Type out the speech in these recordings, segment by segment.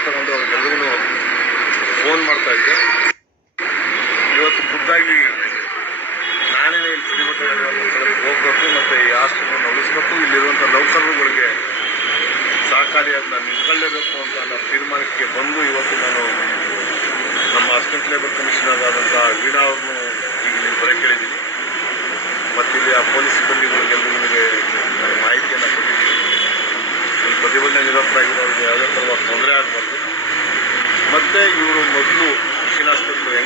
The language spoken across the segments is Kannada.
ನಂಬರ್ ತಗೊಂಡು ಅವ್ರಿಗೆಲ್ಲರಿಗೂ ಫೋನ್ ಮಾಡ್ತಾ ಇದ್ದೆ. ಇವತ್ತು ಖುದ್ದಾಗಿ ನಾನೇ ಇಲ್ಲಿ ಶ್ರೀಮಠದಲ್ಲಿ ಹೋಗಬೇಕು ಮತ್ತು ಈ ಆಸ್ತಿಯನ್ನು ಉಳಿಸ್ಬೇಕು. ಇಲ್ಲಿರುವಂಥ ನೌಕರರುಗಳಿಗೆ ಸಹಕಾರಿಯಾಗಿ ನಾನು ನಿಂತ್ಕೊಳ್ಳೇಬೇಕು ಅಂತ ನಾನು ತೀರ್ಮಾನಕ್ಕೆ ಬಂದು ಇವತ್ತು ನಾನು ನಮ್ಮ ಅಸಿಸ್ಟೆಂಟ್ ಲೇಬರ್ ಕಮಿಷನರ್ ಆದಂಥ ವೀಣಾ ಅವ್ರನ್ನು ಈಗ ಇಲ್ಲಿ ಬರ ಕೇಳಿದ್ದೀನಿ ಮತ್ತು ಇಲ್ಲಿ ಆ ಪೊಲೀಸ್ ಪ್ರತಿಭಟನೆ ನಿರತರಾಗಿರೋರಿಗೆ ಯಾವುದೇ ತರಹ ತೊಂದರೆ ಆಗಬಾರ್ದು. ಮತ್ತು ಇವರು ಮೊದಲು ಮಿಷನ್ ಆಸ್ಪತ್ರೆ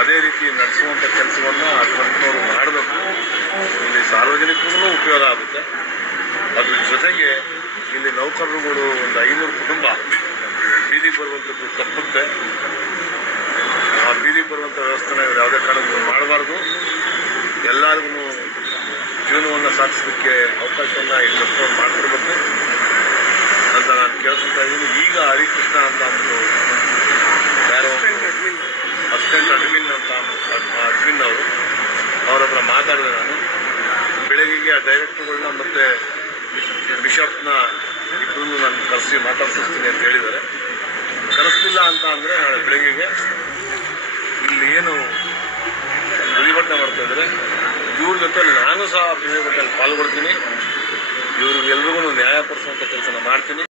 ಅದೇ ರೀತಿ ನಡೆಸುವಂಥ ಕೆಲಸವನ್ನು ಆ ಕಂಪ್ನಿಯವರು ಮಾಡಬೇಕು. ಇಲ್ಲಿ ಸಾರ್ವಜನಿಕರಿಗೂ ಉಪಯೋಗ ಆಗುತ್ತೆ. ಅದ್ರ ಜೊತೆಗೆ ಇಲ್ಲಿ ನೌಕರರುಗಳು ಒಂದು ಐನೂರು ಕುಟುಂಬ ಬೀದಿಗೆ ಬರುವಂಥದ್ದು ತಪ್ಪುತ್ತೆ. ಆ ಬೀದಿಗೆ ಬರುವಂಥ ವ್ಯವಸ್ಥೆನ ಇವ್ರು ಯಾವುದೇ ಕಾರಣಕ್ಕೂ ಜೀವನವನ್ನು ಸಾಧಿಸಲಿಕ್ಕೆ ಅವಕಾಶವನ್ನು ಈ ಪ್ರಶ್ನೆ ಮಾಡಿಕೊಡ್ಬೇಕು. ಅಂತ ನಾನು ಕೇಳ್ಕೊತಾ ಇದ್ದೀನಿ ಈಗ ಹರಿಕೃಷ್ಣ ಅಂತ ಒಂದು ಯಾರೋ ಅಸಿಸ್ಟೆಂಟ್ ಅಡ್ಮಿನ್ ಅಂತ ಅಡ್ಮಿನ್ ಅವರು ಅವರ ಹತ್ರ ಮಾತಾಡಿದೆ ನಾನು. ಬೆಳಗ್ಗೆಗೆ ಆ ಡೈರೆಕ್ಟರ್ಗಳನ್ನ ಮತ್ತು ಬಿಷಪ್ನ ಇಬ್ಬರನ್ನು ನಾನು ಕರೆಸಿ ಮಾತಾಡ್ತಿರ್ತೀನಿ ಅಂತ ಹೇಳಿದ್ದಾರೆ. ಕರೆಸಲಿಲ್ಲ ಅಂತ ಅಂದರೆ ನಾಳೆ ಬೆಳಗ್ಗೆಗೆ ಇಲ್ಲಿ ಏನು ಪ್ರತಿಭಟನೆ ಮಾಡ್ತಾ ಇದ್ದಾರೆ. ಇವ್ರ ಜೊತೆ ನಾನು ಸಹ ಅಭಿವೃದ್ಧಿಯಲ್ಲಿ ಪಾಲ್ಗೊಳ್ತೀನಿ. ಇವ್ರಿಗೆಲ್ರಿಗೂ ನ್ಯಾಯ ಕೊಡಿಸುವಂಥ ಕೆಲಸ ಮಾಡ್ತೀನಿ.